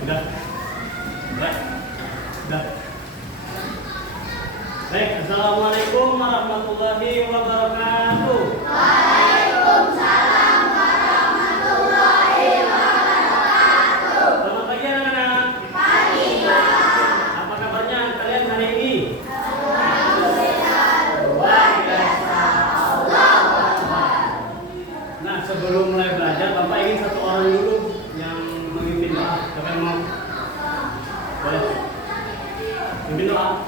Sudah? Sudah? Sudah? Baik, Assalamualaikum warahmatullahi wabarakatuh. Waalaikumsalam warahmatullahi wabarakatuh. Selamat pagi anak-anak. Pagi, Pak. Apa kabarnya kalian hari ini? Alhamdulillah luar biasa. Allahu Akbar. Nah, sebelum mulai belajar, Bapak ingin satu orang dulu yang memimpin doa. Siapa yang mau? Boleh? Mimpin doa.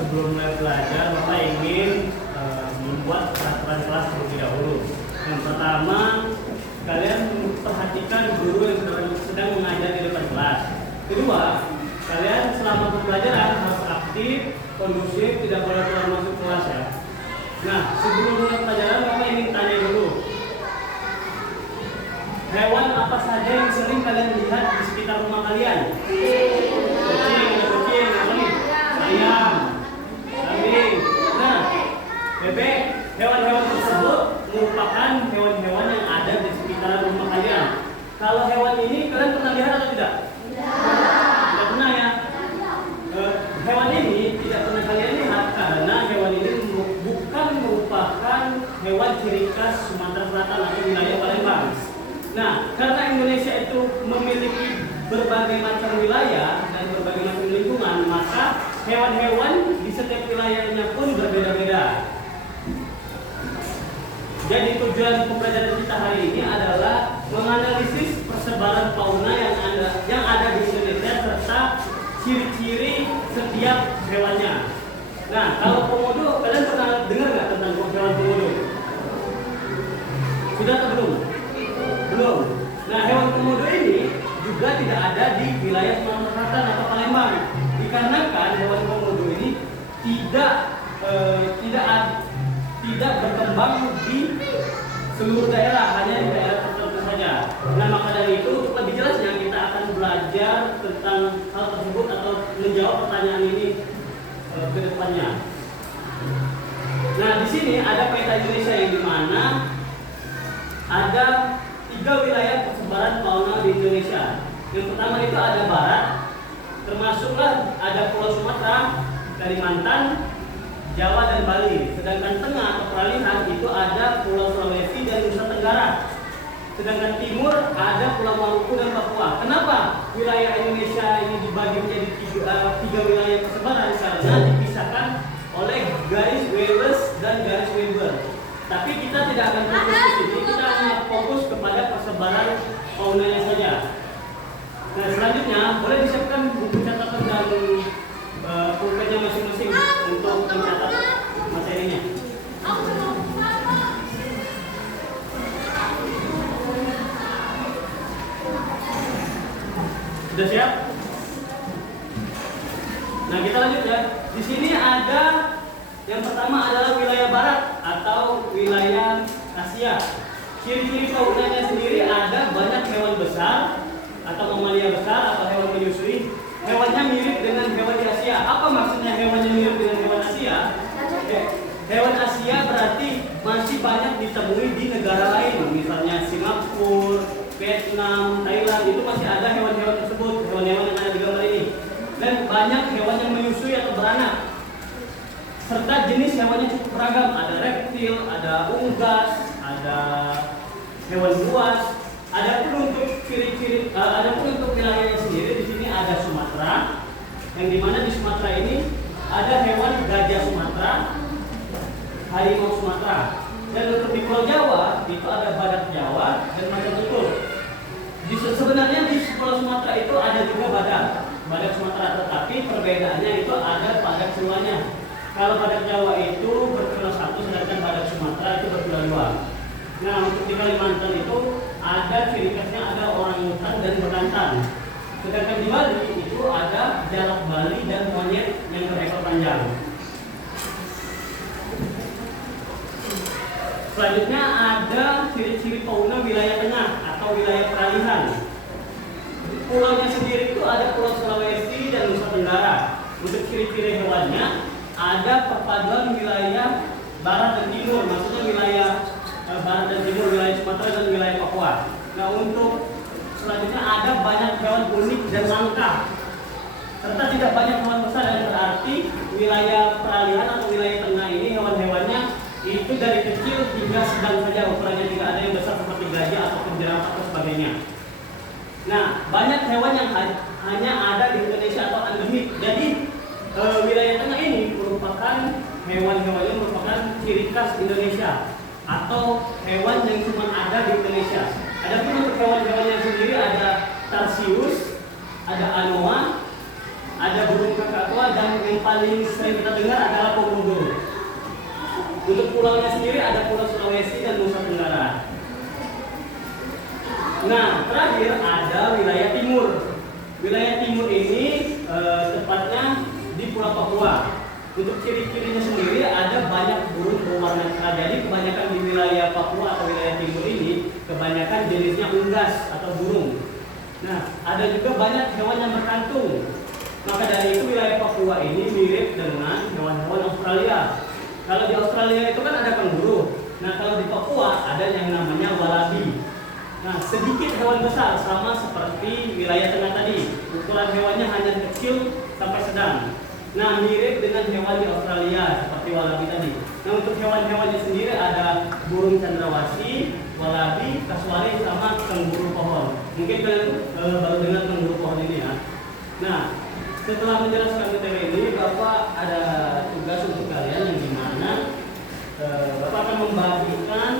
Sebelum mulai belajar, Bapak ingin membuat peraturan kelas terlebih dahulu. Yang pertama, kalian perhatikan guru yang sedang mengajar di depan kelas. Kedua, kalian selama pembelajaran harus aktif, kondusif, tidak boleh keluar masuk kelas ya. Nah, sebelum mulai pelajaran, Bapak ingin tanya dulu. Hewan apa saja yang sering kalian lihat di sekitar rumah kalian? Kucing, apa nih? Ayam, kambing. Nah, bebek, hewan-hewan tersebut merupakan hewan-hewan yang ada di sekitar rumah kalian. Kalau hewan ini kalian pernah lihat atau tidak? Tidak pernah ya. Hewan ini tidak pernah kalian lihat karena hewan ini bukan merupakan hewan ciri khas Sumatera Selatan atau wilayah Palembang. Nah, karena Indonesia itu memiliki berbagai macam wilayah dan berbagai macam lingkungan, maka hewan-hewan di setiap wilayahnya pun berbeda-beda. Jadi tujuan pembelajaran kita hari ini adalah menganalisis persebaran fauna yang ada di Indonesia serta ciri-ciri setiap hewannya. Nah, kalau komodo, kalian pernah dengar nggak tentang hewan komodo? Sudah atau belum? Belum. Nah, hewan komodo ini juga tidak ada di wilayah Sumatera Selatan atau Palembang, dikarenakan hewan komodo ini tidak berkembang di seluruh daerah, hanya di daerah tertentu saja. Nah, maka dari itu untuk lebih jelasnya kita akan belajar tentang hal tersebut atau menjawab pertanyaan ini ke depannya. Nah, di sini ada peta Indonesia yang dimana ada 3 wilayah persebaran fauna di Indonesia. Yang pertama itu ada barat, termasuklah ada Pulau Sumatera, Kalimantan, Jawa dan Bali. Sedangkan tengah atau peralihan itu ada Pulau Sulawesi dan Nusa Tenggara. Sedangkan timur ada Pulau Maluku dan Papua. Kenapa wilayah Indonesia ini dibagi menjadi 3 wilayah persebaran? Karena dipisahkan oleh garis Wallace dan garis Weber. Tapi kita tidak akan fokus di sini, kita hanya fokus kepada persebaran faunanya saja. Nah, selanjutnya boleh disiapkan buku catatan dan pulpennya masing-masing untuk mencatat materinya. Sudah siap? Nah, kita lanjut ya. Di sini ada yang pertama adalah wilayah barat atau wilayah Asia. Ciri-ciri faunanya sendiri ada banyak hewan besar atau mamalia besar atau hewan menyusui. Hewannya mirip dengan hewan di Asia. Apa maksudnya hewannya mirip dengan hewan Asia? Hewan Asia berarti masih banyak ditemui di negara lain, misalnya Singapura, Vietnam, Thailand, itu masih ada hewan-hewan tersebut, hewan-hewan yang ada di gambar ini. Dan banyak hewan yang menyusui atau beranak. Serta jenis hewannya cukup beragam, ada reptil, ada unggas, ada hewan buas. Adapun untuk wilayahnya sendiri di sini ada Sumatera, yang dimana di Sumatera ini ada hewan gajah Sumatera, harimau Sumatera. Dan untuk di Pulau Jawa itu ada badak Jawa dan macan tutul. Sebenarnya di Pulau Sumatera itu ada juga badak Sumatera, tetapi perbedaannya itu ada pada keluarnya. Kalau badak Jawa itu berkelas satu, sedangkan badak Sumatera itu berkelas dua. Nah, untuk di Kalimantan itu ada ciri khasnya ada orangutan dan bekantan. Sedangkan di Bali itu ada jalak Bali dan monyet yang berekor panjang. Selanjutnya ada ciri-ciri fauna wilayah tengah atau wilayah peralihan. Pulaunya sendiri itu ada Pulau Sulawesi dan Nusa Tenggara. Untuk ciri-ciri hewannya ada perpaduan wilayah barat dan timur, maksudnya wilayah barat dan timur, wilayah Sumatera dan wilayah Papua. Nah, untuk selanjutnya ada banyak hewan unik dan langka, serta tidak banyak hewan besar, dan berarti wilayah peralihan atau wilayah tengah ini hewan-hewannya itu dari kecil hingga sedang saja ukurannya, tidak ada yang besar seperti gajah ataupun jerapah atau sebagainya. Nah, banyak hewan yang hanya ada di Indonesia atau endemik. Jadi wilayah tengah ini merupakan hewan-hewan yang merupakan ciri khas Indonesia atau hewan yang cuma ada di Indonesia. Adapun untuk hewan-hewan yang sendiri ada tarsius, ada anoa, ada burung kakaktua, dan yang paling sering kita dengar adalah komodo. Untuk pulaunya sendiri ada Pulau Sulawesi dan Nusa Tenggara. Nah, terakhir ada wilayah timur. Wilayah timur ini tepatnya di Pulau Papua. Untuk ciri-cirinya sendiri ada banyak burung berwarna cerah. Jadi kebanyakan di wilayah Papua atau wilayah timur ini kebanyakan jenisnya unggas atau burung. Nah, ada juga banyak hewan yang berkantung. Maka dari itu wilayah Papua ini mirip dengan hewan-hewan Australia. Kalau di Australia itu kan ada kanguru. Nah, kalau di Papua ada yang namanya walabi. Nah, sedikit hewan besar sama seperti wilayah tengah tadi. Ukuran hewannya hanya kecil sampai sedang. Nah, mirip dengan hewan di Australia seperti walabi tadi. Nah, untuk hewan-hewannya sendiri ada burung cendrawasih, walabi, kasuari, sama kanguru pohon. Mungkin kalian baru dengar kanguru pohon ini ya. Nah, setelah menjelaskan materi ini, Bapak ada tugas untuk kalian yang dimana Bapak akan membagikan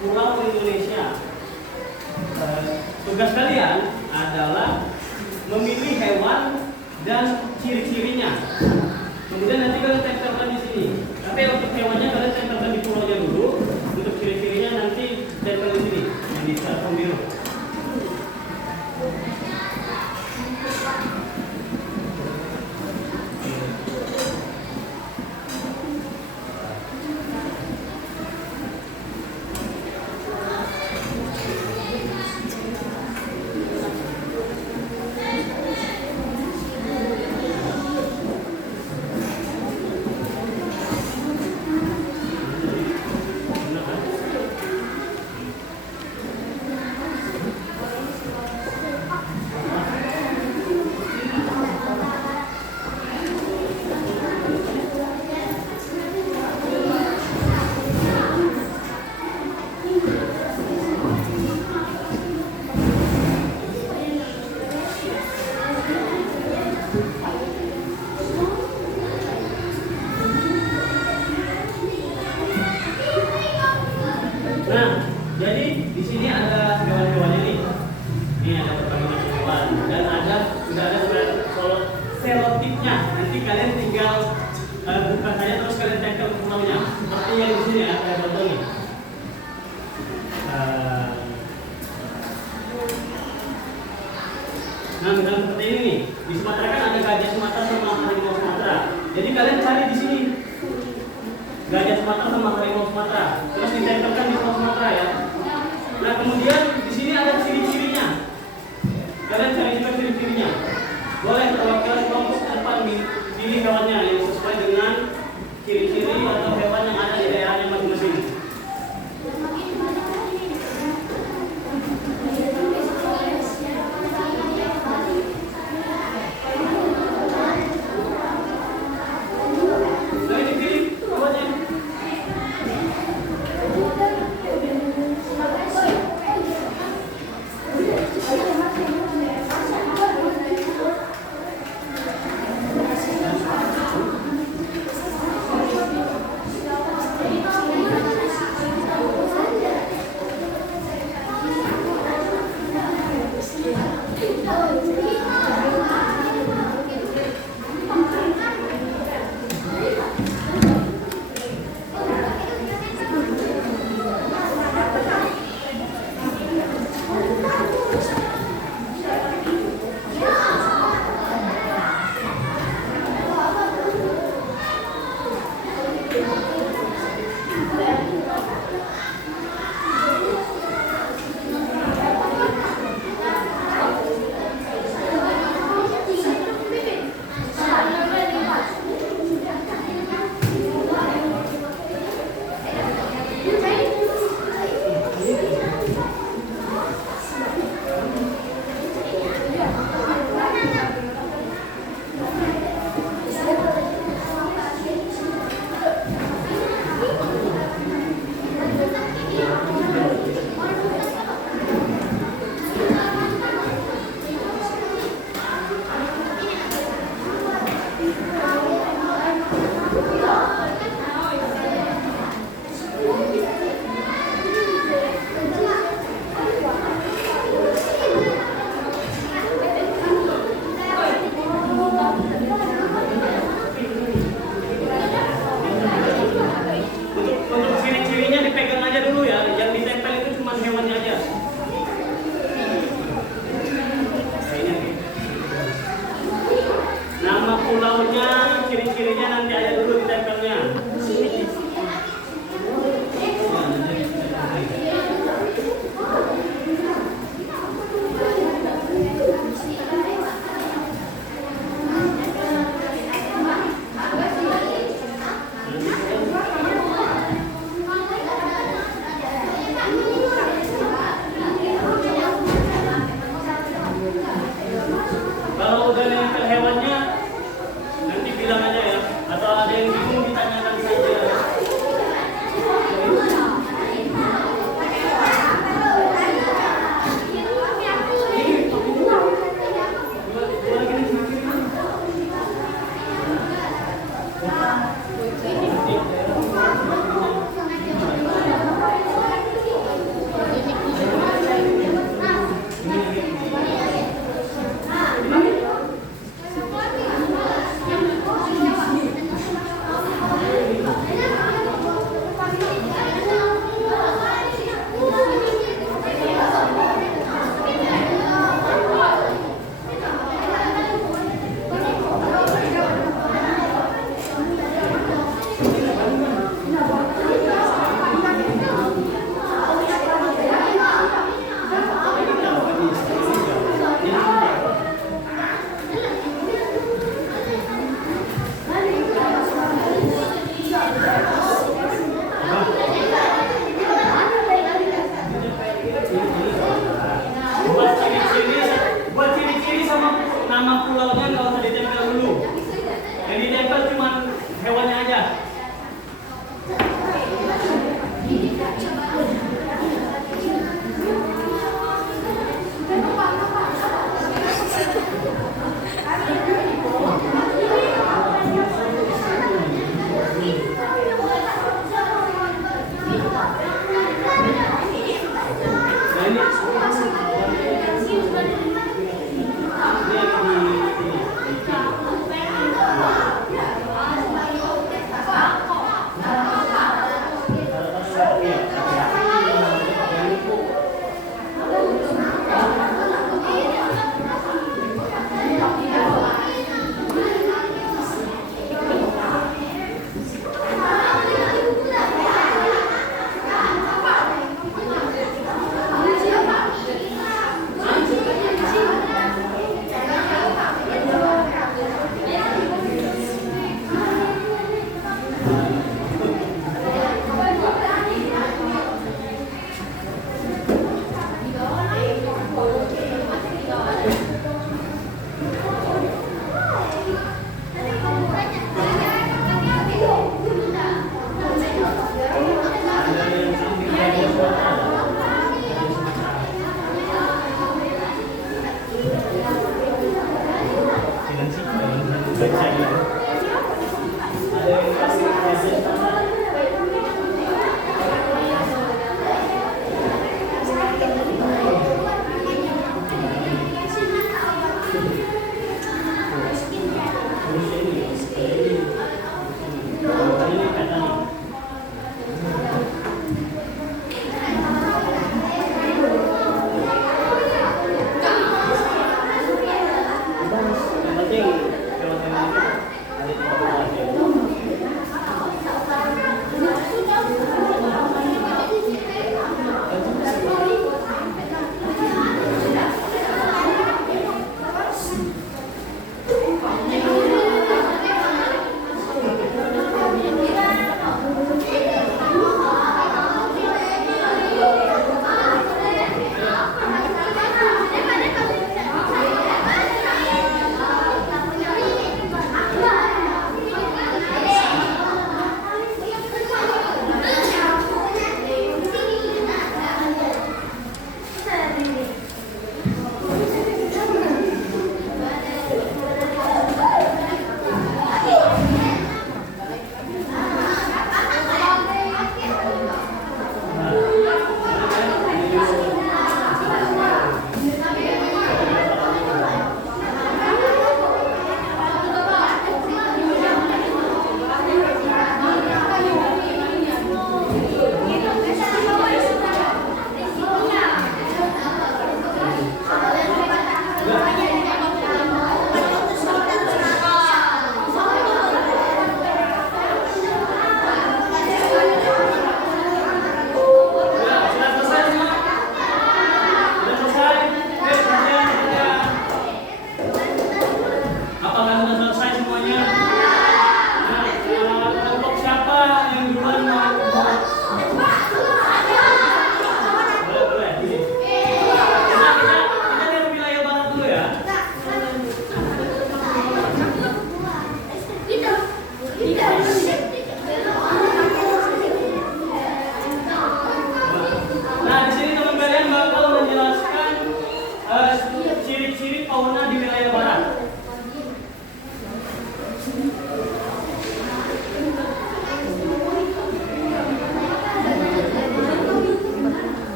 pulau Indonesia. Tugas kalian adalah memilih hewan dan ciri-cirinya. Kemudian nanti kalian tempelkan di sini. Tapi untuk hewannya kalian tempelkan di pulaunya dulu. Untuk ciri-cirinya nanti tempel di sini yang di karton biru. Nah, misalnya seperti ini nih. Di Sumatera kan ada gajah Sumatera sama harimau Sumatera. Jadi kalian cari di sini gajah Sumatera sama harimau Sumatera. Terus ditempelkan di Pulau Sumatera ya. Nah, kemudian di sini ada ciri-cirinya. Kalian cari juga ciri-cirinya. Boleh kalau kalian kelompok depan pilih hewannya yang sesuai dengan ciri-ciri atau hewan yang ada di daerahnya masing-masing.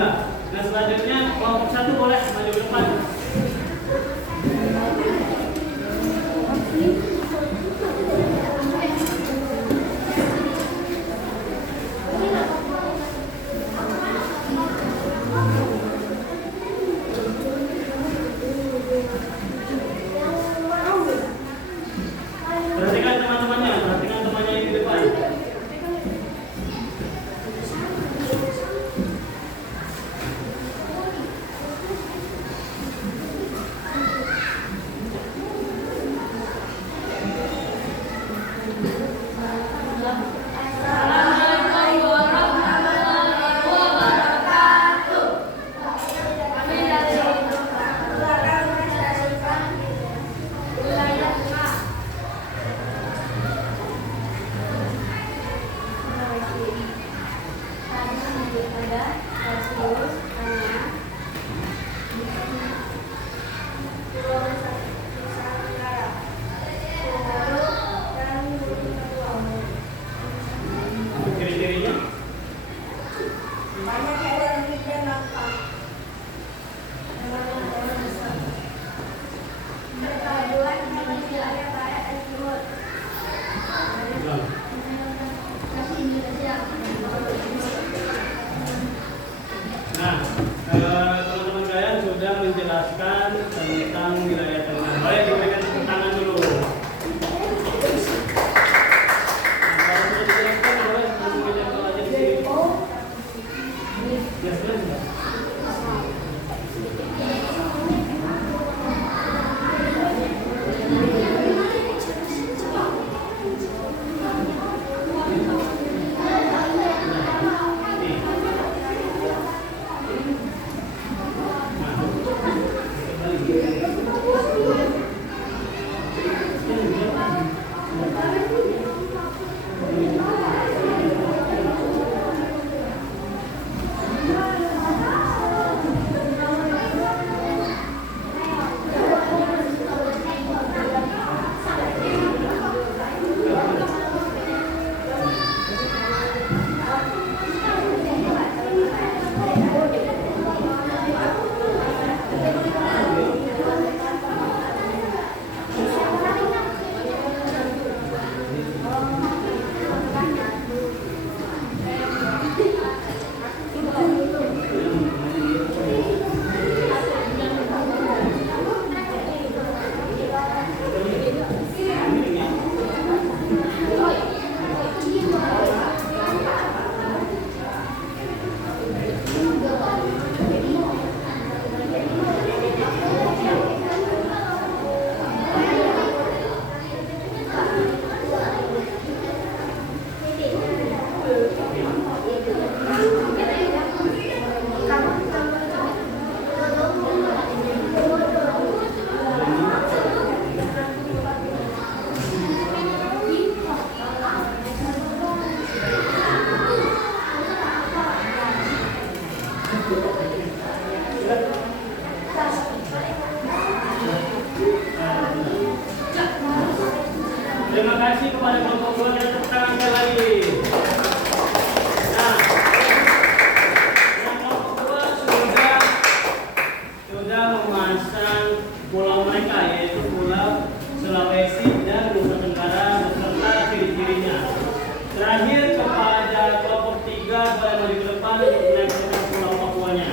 juga. Nah selanjutnya kelompok 1 boleh maju ke depan. Perhatikan teman-temannya yang di depan. Assalamualaikum warahmatullahi wabarakatuh. Kami dari Kelurahan Sarikan, wilayah A. Tadi ada Tarsius, Tengah, Pulau Nusantara, Komodo, dan Papua. Ciri-cirinya Banyak hewan hidup dan nampak. Hewan-hewan besar. Perpaduan hewan di wilayah barat dan timur. Nah, teman-teman kalian sudah menjelaskan tentang wilayah tengah. Boleh diberikan tepuk tangan dulu. Nah, kalau sudah dijelaskan, boleh langsung kita bawa aja di sini. Ya, sudah. Terima kasih kepada kelompok 2 dan tepuk tangan sekali lagi. Nah, kelompok 2 sudah memasang pulau mereka, yaitu Pulau Sulawesi dan Nusa Tenggara beserta ciri-cirinya. Terakhir kepada kelompok 3 boleh maju ke depan untuk menaikkan Pulau Papuanya.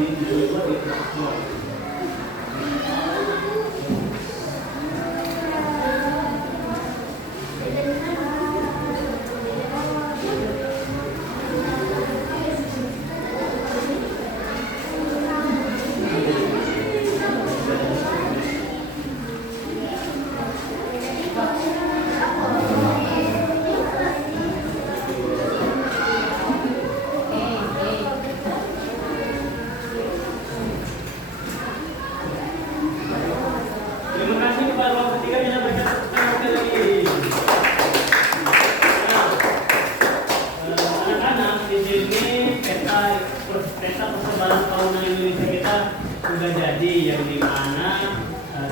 dibuat di Papua. Terima kasih kepada Bapak ketiga yang berkata sekali lagi. Nah, anak-anak di sini peta persebaran fauna Indonesia kita sudah jadi, yang di mana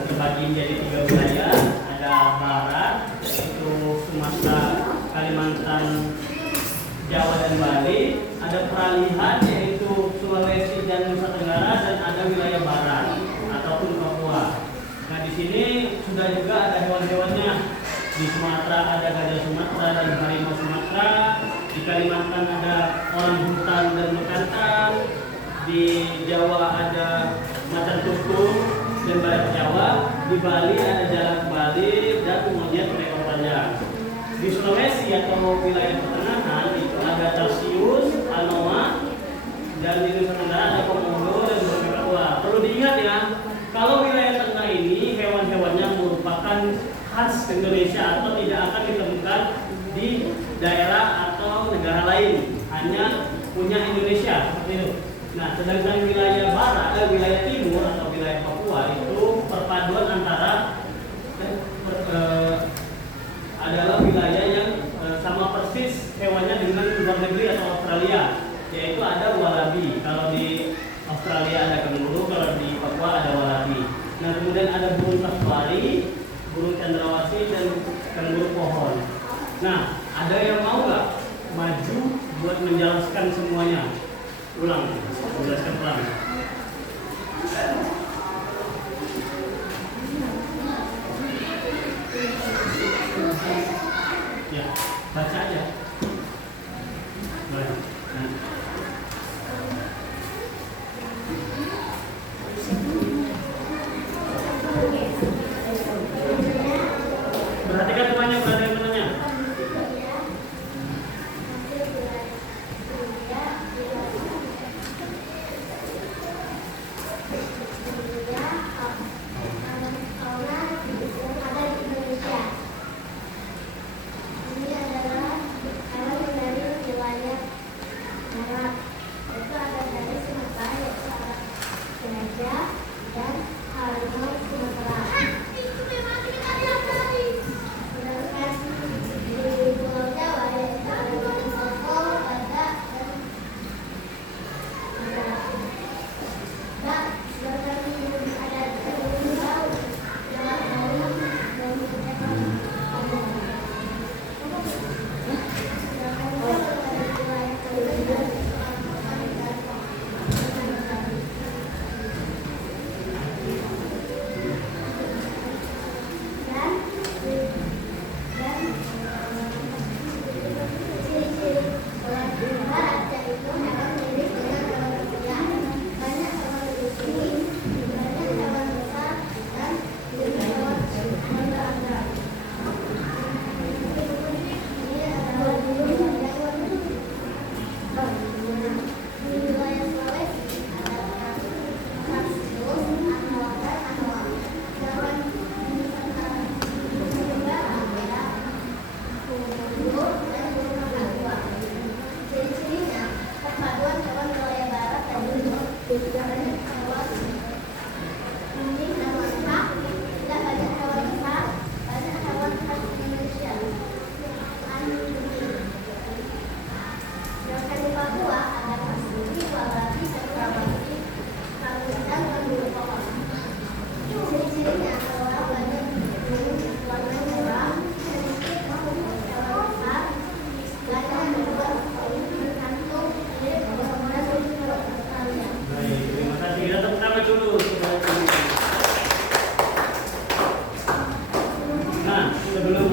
terbagi menjadi 3 wilayah. Ada barat, yaitu Sumatera, Kalimantan, Jawa dan Bali. Ada peralihan, yaitu Sulawesi dan Nusa Tenggara, dan ada wilayah barat ataupun Papua. Nah, di sini sudah juga ada hewan-hewannya. Di Sumatera ada gajah Sumatera dan harimau Sumatera. Di Kalimantan ada orang hutan dan bekantan. Di Jawa ada macan tutul dan badak Jawa. Di Bali ada jalak Bali dan monyet berekor panjang. Di Sulawesi atau wilayah pertengahan itu ada tarsius, anoa, dan di Nusa Tenggara ada komodo dan beberapa. Perlu diingat ya, kalau wilayah tengah ini hewan-hewannya merupakan khas Indonesia atau tidak akan ditemukan di daerah atau negara lain, hanya punya Indonesia seperti itu. Nah, sedangkan wilayah barat, wilayah timur atau wilayah Papua itu perpaduan antara adalah wilayah yang sama persis hewannya dengan luar negeri atau Australia, yaitu ada walabi. Kalau di Australia ada kanguru, kalau di Papua ada walabi. Nah, kemudian ada burung kasuari, burung cendrawasih, dan kanguru pohon. Nah, ada yang mau nggak maju buat menjelaskan semuanya? Ulang, menjelaskan ulang. Ya, baca aja. Boleh. Nah. Perhatikan semuanya, berada yang menanya.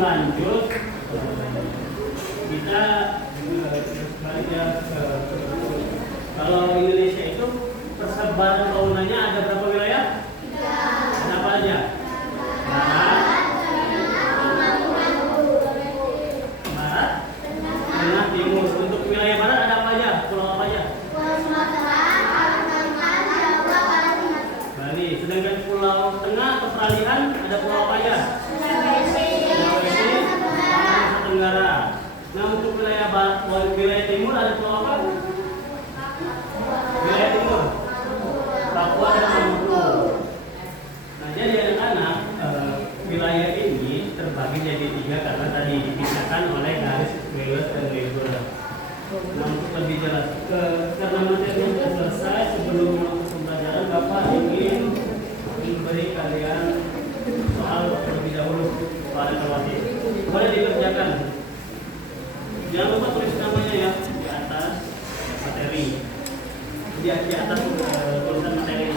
lanjut kita sebaliknya kalau Indonesia itu persahabatan persebaran faunanya ada berapa wilayah? Ada apa aja? Barat, tengah, timur. Untuk wilayah barat ada apa aja? Pulau apa aja? Bali. Sedangkan pulau tengah atau peralihan ada pulau apa aja? Sulawesi, Nusa Tenggara. Nah, untuk wilayah barat, wilayah timur ada pulau apa? Wilayah timur, Papua dan Maluku. Nah, jadi anak-anak, wilayah ini terbagi jadi 3 karena tadi dipisahkan oleh garis Wales dan Weber. Nah, untuk lebih jelas, karena materinya sudah selesai, sebelum masuk pembelajaran, Bapak ingin memberi kalian soal terlebih dahulu pada kelasnya. Boleh dikerjakan. Jangan lupa tulis namanya ya di atas materi. Di atas tulisan materi.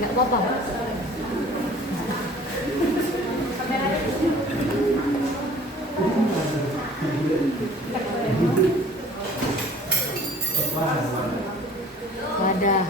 Nggak apa-apa. Wadah.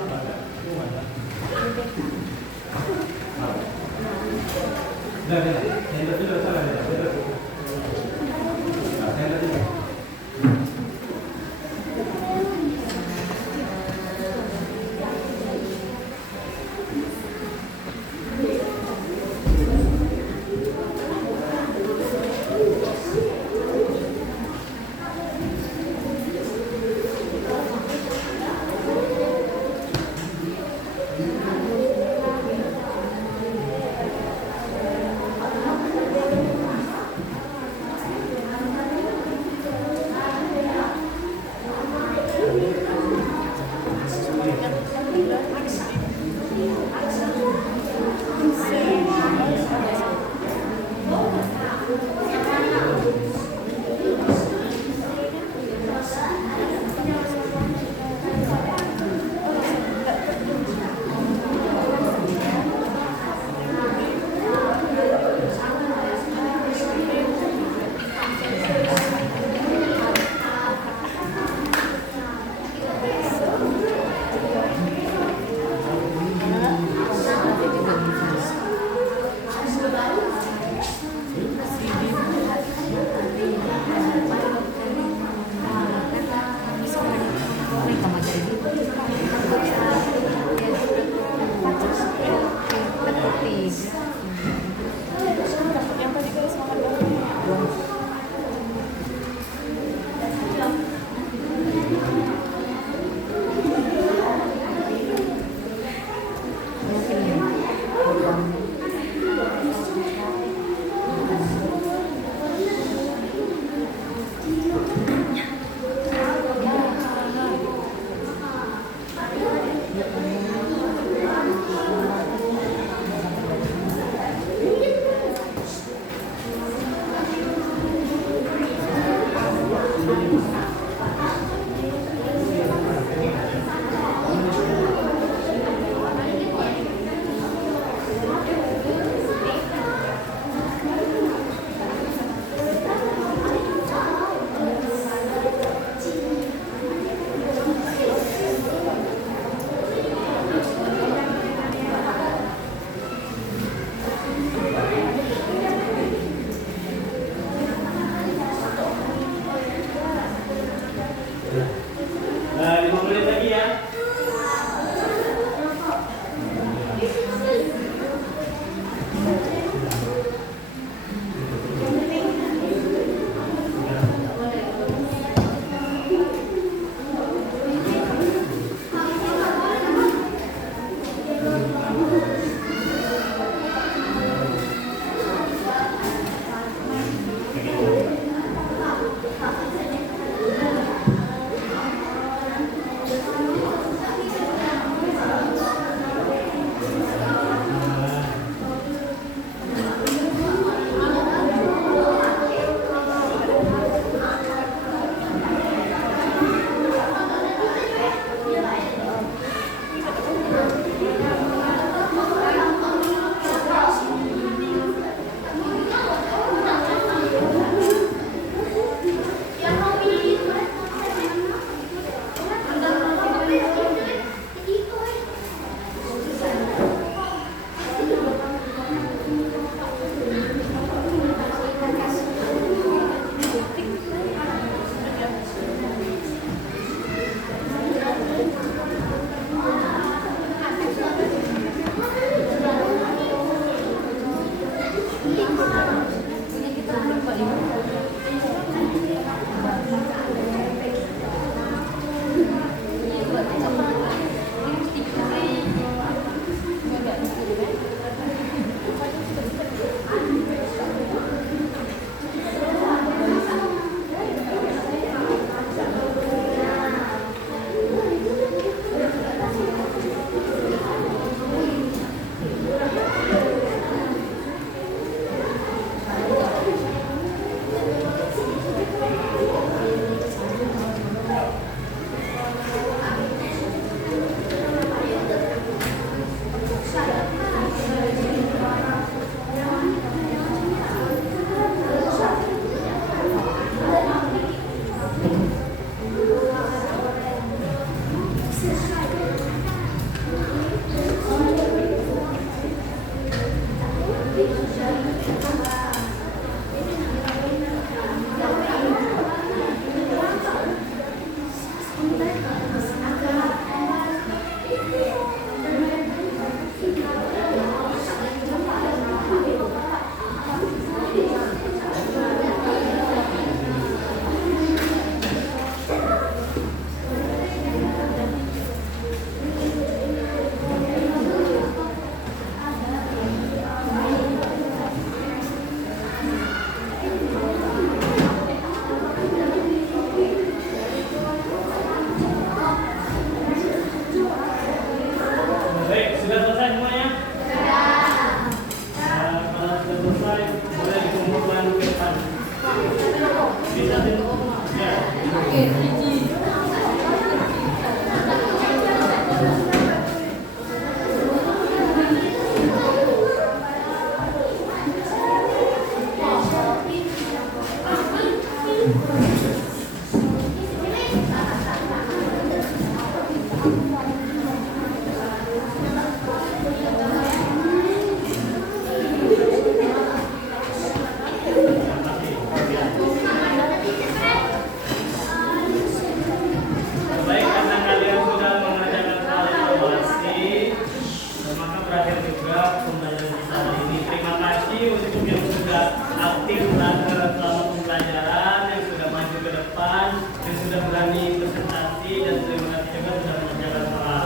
tim selama pembelajaran yang sudah maju ke depan, yang sudah berani presentasi dan terima kasih juga sudah mengerjakan soal.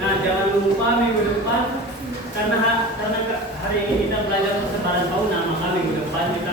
Nah, jangan lupa minggu depan karena hari ini kita belajar persebaran fauna, maka minggu depan juga